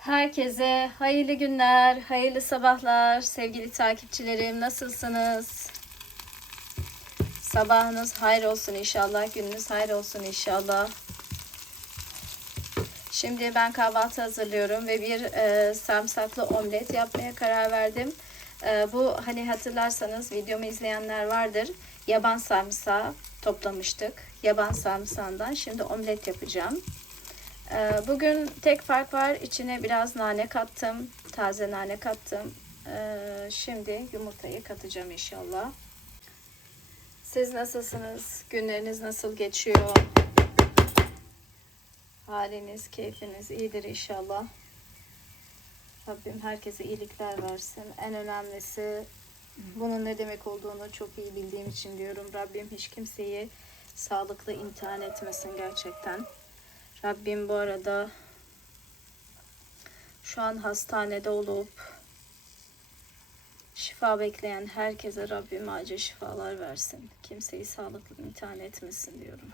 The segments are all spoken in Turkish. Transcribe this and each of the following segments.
Herkese hayırlı günler, hayırlı sabahlar sevgili takipçilerim. Nasılsınız? Sabahınız hayır olsun inşallah, gününüz hayır olsun inşallah. Şimdi ben kahvaltı hazırlıyorum ve bir e, sarımsaklı omlet yapmaya karar verdim. E, bu hani hatırlarsanız videomu izleyenler vardır. Yaban sarımsağı toplamıştık. Yaban sarımsağından şimdi omlet yapacağım. Ee, Bugün tek fark var. İçine biraz nane kattım. Taze nane kattım. Ee, Şimdi yumurtayı katacağım inşallah. Siz nasılsınız? Günleriniz nasıl geçiyor? Haliniz, keyfiniz iyidir inşallah. Rabbim herkese iyilikler versin. En önemlisi bunun ne demek olduğunu çok iyi bildiğim için diyorum. Rabbim hiç kimseyi sağlıklı imtihan etmesin gerçekten. Rabbim bu arada şu an hastanede olup şifa bekleyen herkese Rabbim acil şifalar versin. Kimseyi sağlıklı imtihan etmesin diyorum.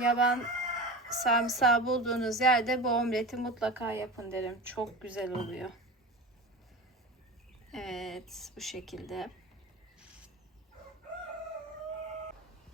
Yaban sarımsağı bulduğunuz yerde bu omleti mutlaka yapın derim. Çok güzel oluyor. Evet bu şekilde.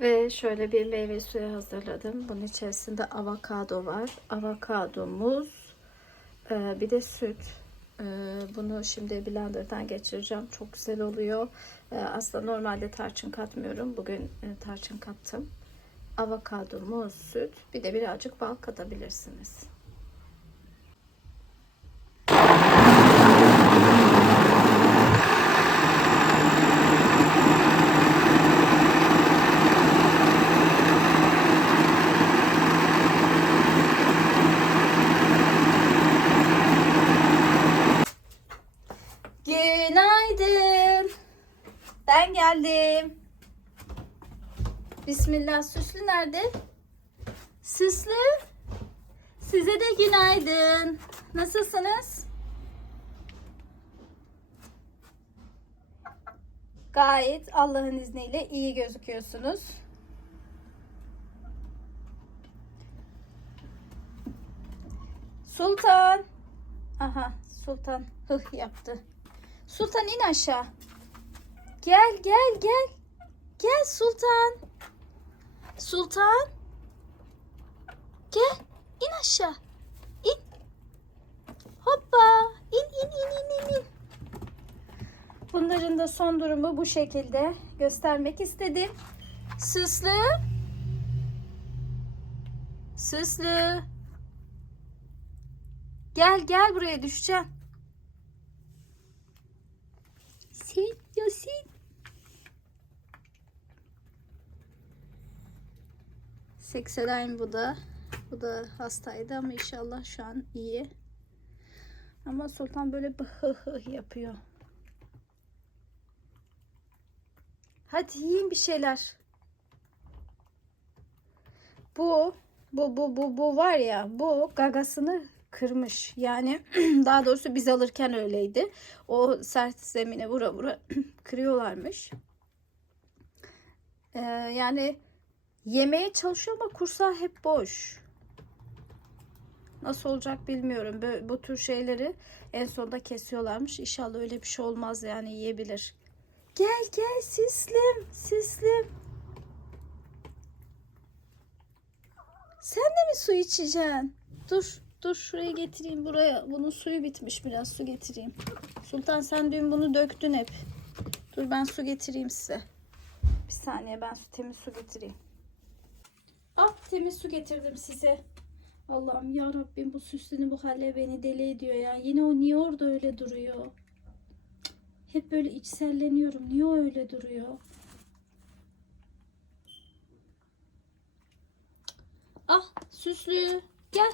Ve şöyle bir meyve suyu hazırladım. Bunun içerisinde avokado var. Avokado, muz, e, bir de süt. E, Bunu şimdi blenderdan geçireceğim. Çok güzel oluyor. E, Aslında normalde tarçın katmıyorum. Bugün tarçın kattım. Avokado, muz, süt. Bir de birazcık bal katabilirsiniz. Günaydın. Ben geldim. Bismillah. Süslü nerede? Süslü. Size de günaydın. Nasılsınız? Gayet Allah'ın izniyle iyi gözüküyorsunuz. Sultan. Aha Sultan hıh yaptı. Sultan in aşağı. Gel gel gel. Gel Sultan. Sultan. Gel in aşağı. İn. Hoppa. İn in in in in. Bunların da son durumu bu şekilde göstermek istedim. Süslü. Süslü. Gel gel buraya düşeceğim. Sil Yasin. Sekselayn bu da. Bu da hastaydı ama inşallah şu an iyi. Ama Sultan böyle bir hı hı yapıyor. Hadi yiyin bir şeyler. Bu bu bu bu bu var ya bu gagasını kırmış. Yani daha doğrusu biz alırken öyleydi. O sert zemine vura vura kırıyorlarmış. Ee, yani yemeye çalışıyor ama kursağı hep boş. Nasıl olacak bilmiyorum. Böyle, bu tür şeyleri en sonunda kesiyorlarmış. İnşallah öyle bir şey olmaz yani yiyebilir. Gel gel sislim sislim. Sen de mi su içeceksin? Dur dur şuraya getireyim buraya. Bunun suyu bitmiş biraz su getireyim. Sultan sen dün bunu döktün hep. Dur ben su getireyim size. Bir saniye ben su temiz su getireyim. Ah temiz su getirdim size. Allah'ım ya Rabbim bu süslünü bu hale beni deli ediyor ya. Yine o niye orada öyle duruyor? Hep böyle içselleniyorum. Niye öyle duruyor? Ah süslü gel.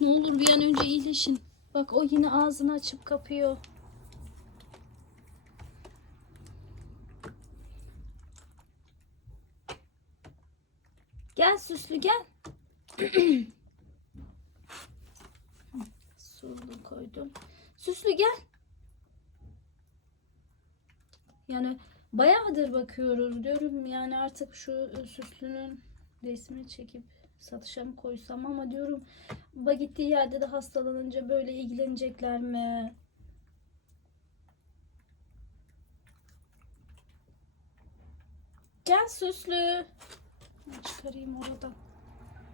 Ne olur bir an önce iyileşin. Bak o yine ağzını açıp kapıyor. Gel süslü gel. Suyunu koydum. Süslü gel. Yani Bayağıdır bakıyoruz diyorum yani artık şu süslünün resmini çekip satışa mı koysam ama diyorum ba gittiği yerde de hastalanınca böyle ilgilenecekler mi? Gel süslü. Çıkarayım oradan.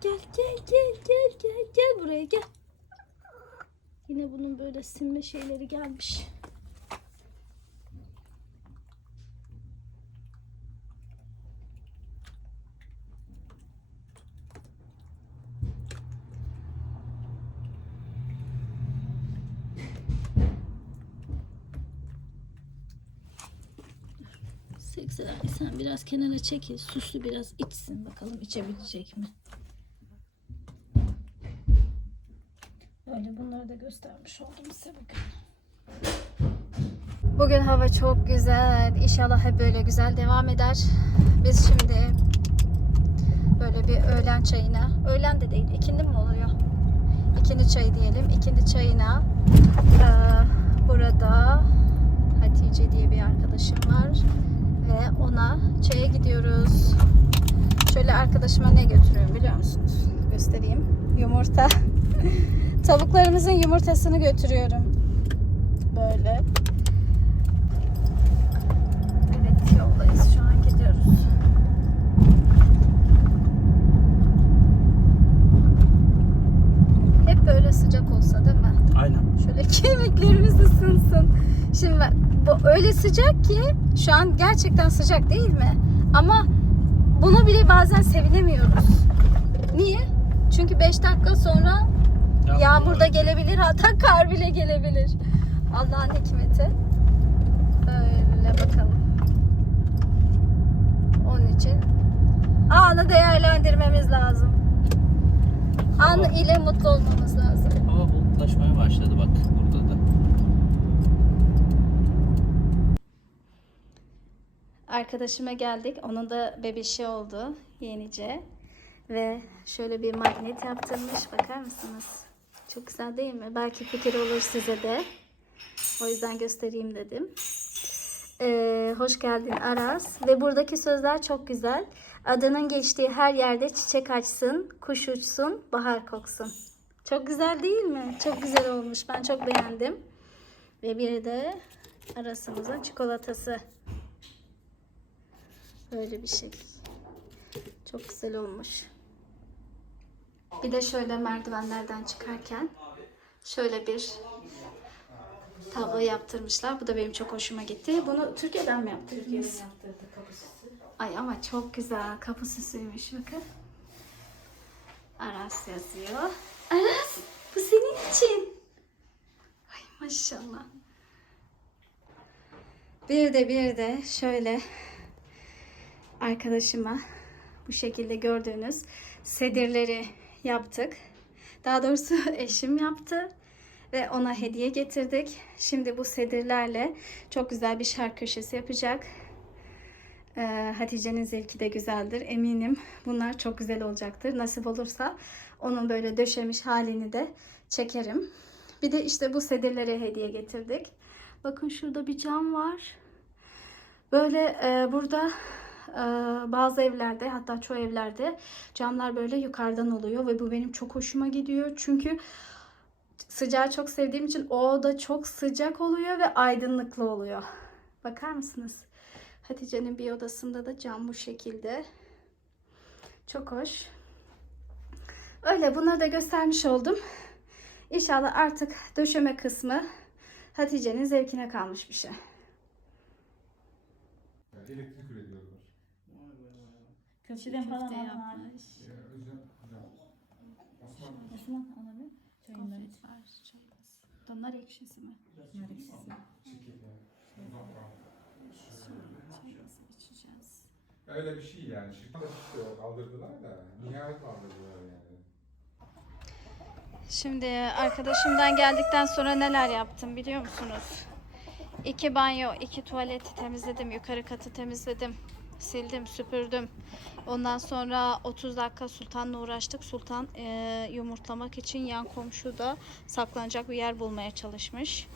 Gel gel gel gel gel gel buraya gel. Yine bunun böyle sinme şeyleri gelmiş. Seksen sen biraz kenara çekil. Süslü biraz içsin bakalım içebilecek mi? Böyle bunları da göstermiş oldum size bakın. Bugün hava çok güzel. İnşallah hep böyle güzel devam eder. Biz şimdi böyle bir öğlen çayına, öğlen de değil, ikindi mi oluyor? İkindi çayı diyelim. İkindi çayına eee, burada Hatice diye bir arkadaşım var ve ona çaya gidiyoruz. Şöyle arkadaşıma ne götürüyorum biliyor musunuz? Göstereyim. Yumurta. Tavuklarımızın yumurtasını götürüyorum. Böyle. Evet yoldayız şu an gidiyoruz. Hep böyle sıcak olsa değil mi? Aynen. Şöyle kemiklerimiz ısınsın. Şimdi bak, bu öyle sıcak ki şu an gerçekten sıcak değil mi? Ama bunu bile bazen sevinemiyoruz. Niye? Çünkü 5 dakika sonra yağmur da gelebilir hatta kar bile gelebilir. Allah'ın hikmeti. Öyle bakalım. Onun için anı değerlendirmemiz lazım. An ile mutlu olmamız lazım. Hava bulutlaşmaya başladı bak burada da. Arkadaşıma geldik. Onun da bebişi oldu yenice. Ve şöyle bir magnet yaptırmış. Bakar mısınız? Çok güzel değil mi? Belki fikir olur size de. O yüzden göstereyim dedim. Ee, hoş geldin Aras. Ve buradaki sözler çok güzel. Adının geçtiği her yerde çiçek açsın, kuş uçsun, bahar koksun. Çok güzel değil mi? Çok güzel olmuş. Ben çok beğendim. Ve bir de Aras'ımızın çikolatası. Böyle bir şey. Çok güzel olmuş. Bir de şöyle merdivenlerden çıkarken şöyle bir tablo yaptırmışlar. Bu da benim çok hoşuma gitti. Bunu Türkiye'den mi yaptırdınız? Ay ama çok güzel. Kapı süsüymüş bakın. Aras yazıyor. Aras bu senin için. Ay maşallah. Bir de bir de şöyle arkadaşıma bu şekilde gördüğünüz sedirleri yaptık. Daha doğrusu eşim yaptı ve ona hediye getirdik. Şimdi bu sedirlerle çok güzel bir şark köşesi yapacak. Ee, Hatice'nin zevki de güzeldir. Eminim bunlar çok güzel olacaktır. Nasip olursa onun böyle döşemiş halini de çekerim. Bir de işte bu sedirlere hediye getirdik. Bakın şurada bir cam var. Böyle e, burada bazı evlerde hatta çoğu evlerde camlar böyle yukarıdan oluyor ve bu benim çok hoşuma gidiyor. Çünkü sıcağı çok sevdiğim için o oda çok sıcak oluyor ve aydınlıklı oluyor. Bakar mısınız? Hatice'nin bir odasında da cam bu şekilde. Çok hoş. Öyle bunları da göstermiş oldum. İnşallah artık döşeme kısmı Hatice'nin zevkine kalmış bir şey. Elektrik üretiyorlar. Köşeden falan Köfte alan yapmış. Osman, Osman alabilir. Gofret var, çayımız. Donar ekşisi mi? Uzaktan. Çayımızı içeceğiz. Öyle bir şey yani. Şirkete işte kaldırdılar da. Nihayet kaldırdılar yani. Şimdi arkadaşımdan geldikten sonra neler yaptım biliyor musunuz? İki banyo, iki tuvaleti temizledim. Yukarı katı temizledim. Sildim, süpürdüm. Ondan sonra 30 dakika Sultan'la uğraştık. Sultan e, yumurtlamak için yan komşuda saklanacak bir yer bulmaya çalışmış.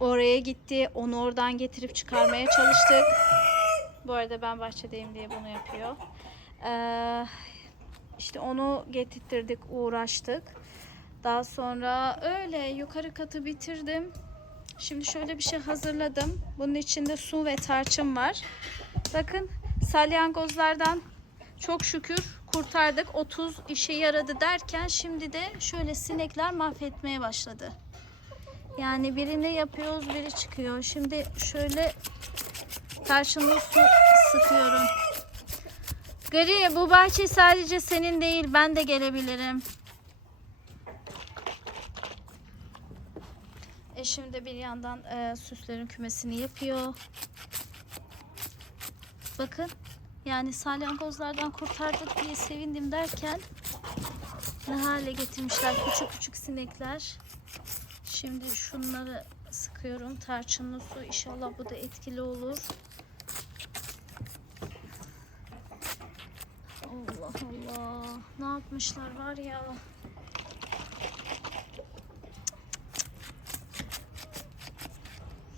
oraya gitti. Onu oradan getirip çıkarmaya çalıştık. Bu arada ben bahçedeyim diye bunu yapıyor. Ee, işte onu getirttirdik, uğraştık. Daha sonra öyle yukarı katı bitirdim. Şimdi şöyle bir şey hazırladım. Bunun içinde su ve tarçın var. Bakın salyangozlardan çok şükür kurtardık. 30 işe yaradı derken şimdi de şöyle sinekler mahvetmeye başladı. Yani birini yapıyoruz biri çıkıyor. Şimdi şöyle tarçınlı su sıkıyorum. Gri bu bahçe sadece senin değil ben de gelebilirim. Eşim de bir yandan e, süslerin kümesini yapıyor. Bakın yani salyangozlardan kurtardık diye sevindim derken ne hale getirmişler küçük küçük sinekler. Şimdi şunları sıkıyorum. Tarçınlı su inşallah bu da etkili olur. Allah Allah. Ne yapmışlar var ya.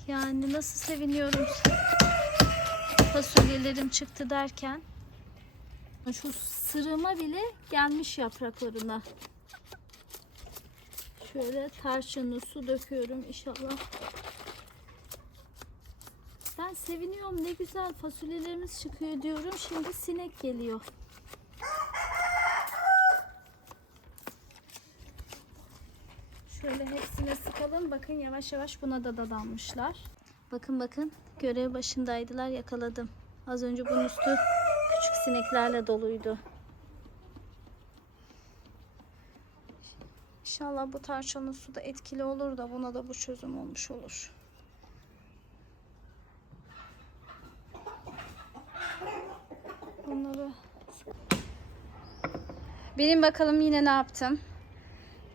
Yani nasıl seviniyorum fasulyelerim çıktı derken. Şu sırıma bile gelmiş yapraklarına. Şöyle tarçınlı su döküyorum inşallah. Ben seviniyorum ne güzel fasulyelerimiz çıkıyor diyorum. Şimdi sinek geliyor. Şöyle hepsine sıkalım. Bakın yavaş yavaş buna da dadanmışlar. Bakın bakın görev başındaydılar yakaladım. Az önce bunun üstü küçük sineklerle doluydu. İnşallah bu tarçınlı su da etkili olur da buna da bu çözüm olmuş olur. Bunları Bilin bakalım yine ne yaptım.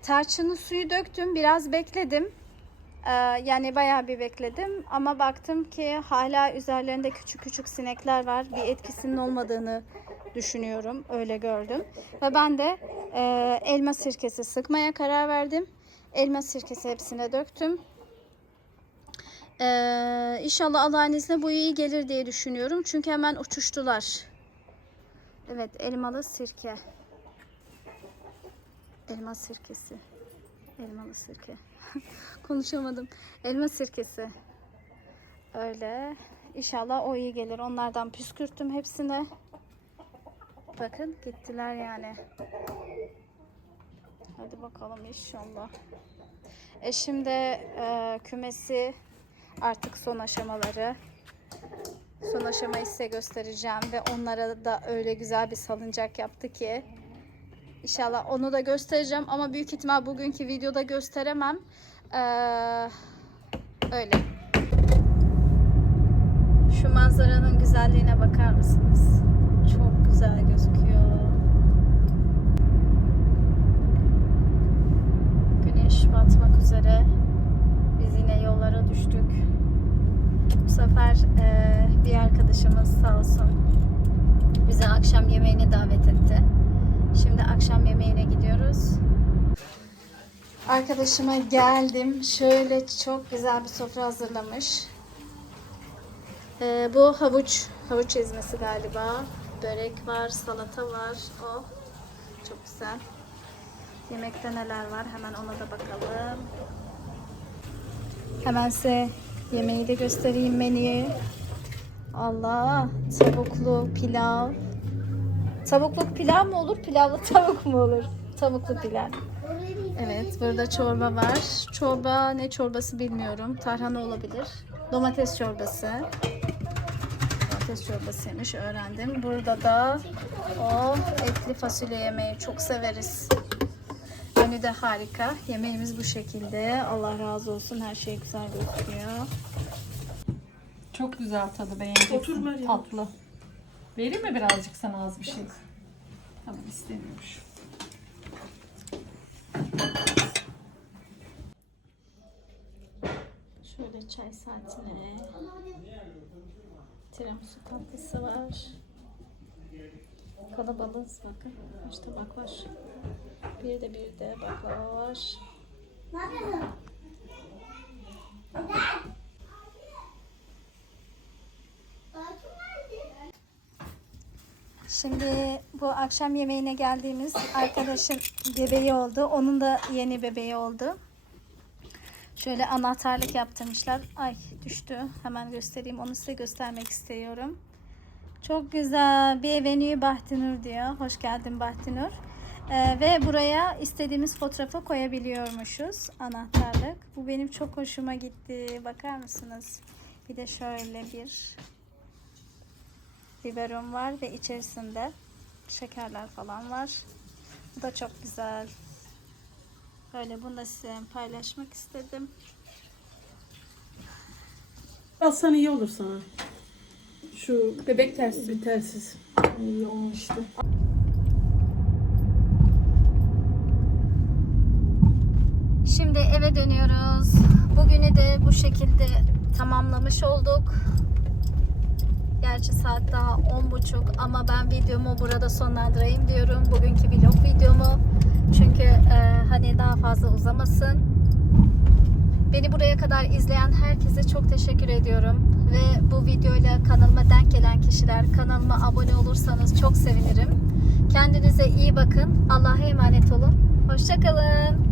Tarçınlı suyu döktüm. Biraz bekledim. Ee, yani bayağı bir bekledim. Ama baktım ki hala üzerlerinde küçük küçük sinekler var. Bir etkisinin olmadığını düşünüyorum. Öyle gördüm. Ve ben de e, elma sirkesi sıkmaya karar verdim. Elma sirkesi hepsine döktüm. Ee, inşallah Allah'ın izniyle bu iyi gelir diye düşünüyorum. Çünkü hemen uçuştular. Evet elmalı sirke. Elma sirkesi. Elmalı sirke. Konuşamadım. Elma sirkesi. Öyle. İnşallah o iyi gelir. Onlardan püskürttüm hepsine. Bakın gittiler yani. Hadi bakalım inşallah. Eşim de e, kümesi artık son aşamaları. Son aşamayı size göstereceğim ve onlara da öyle güzel bir salıncak yaptı ki İnşallah onu da göstereceğim ama büyük ihtimal bugünkü videoda gösteremem. Ee, öyle. Şu manzaranın güzelliğine bakar mısınız? Çok güzel gözüküyor. Güneş batmak üzere. Biz yine yollara düştük. Bu sefer e, bir arkadaşımız sağ olsun bizi akşam yemeğine davet etti. Şimdi akşam yemeğine gidiyoruz. Arkadaşıma geldim. Şöyle çok güzel bir sofra hazırlamış. Ee, bu havuç, havuç ezmesi galiba. Börek var, salata var. Oh, çok güzel. Yemekte neler var? Hemen ona da bakalım. Hemen size yemeği de göstereyim menüyü. Allah, tavuklu pilav. Tavuklu pilav mı olur, pilavlı tavuk mu olur? Tavuklu pilav. Evet, burada çorba var. Çorba ne çorbası bilmiyorum. Tarhana olabilir. Domates çorbası. Domates çorbasıymış, öğrendim. Burada da o etli fasulye yemeği çok severiz. Menü de harika. Yemeğimiz bu şekilde. Allah razı olsun. Her şey güzel gözüküyor. Çok güzel tadı beğeneceksin. Tatlı. Vereyim mi birazcık sana az bir şey? Tamam istemiyormuş. Şöyle çay saatine. Tiramisu tatlısı var. Kalabalığız bakın. Kaç tabak var. Bir de bir de baklava var. Şimdi bu akşam yemeğine geldiğimiz arkadaşın bebeği oldu. Onun da yeni bebeği oldu. Şöyle anahtarlık yaptırmışlar. Ay düştü. Hemen göstereyim. Onu size göstermek istiyorum. Çok güzel. Bienvenue Bahtinur diyor. Hoş geldin Bahtinur. Ee, ve buraya istediğimiz fotoğrafı koyabiliyormuşuz. Anahtarlık. Bu benim çok hoşuma gitti. Bakar mısınız? Bir de şöyle bir biberon var ve içerisinde şekerler falan var. Bu da çok güzel. Böyle bunu da size paylaşmak istedim. Alsan iyi olur sana. Şu bebek telsiz bir telsiz. İyi olmuştu. Şimdi eve dönüyoruz. Bugünü de bu şekilde tamamlamış olduk. Gerçi saat daha 10.30 ama ben videomu burada sonlandırayım diyorum. Bugünkü vlog videomu. Çünkü e, hani daha fazla uzamasın. Beni buraya kadar izleyen herkese çok teşekkür ediyorum. Ve bu videoyla kanalıma denk gelen kişiler kanalıma abone olursanız çok sevinirim. Kendinize iyi bakın. Allah'a emanet olun. Hoşçakalın.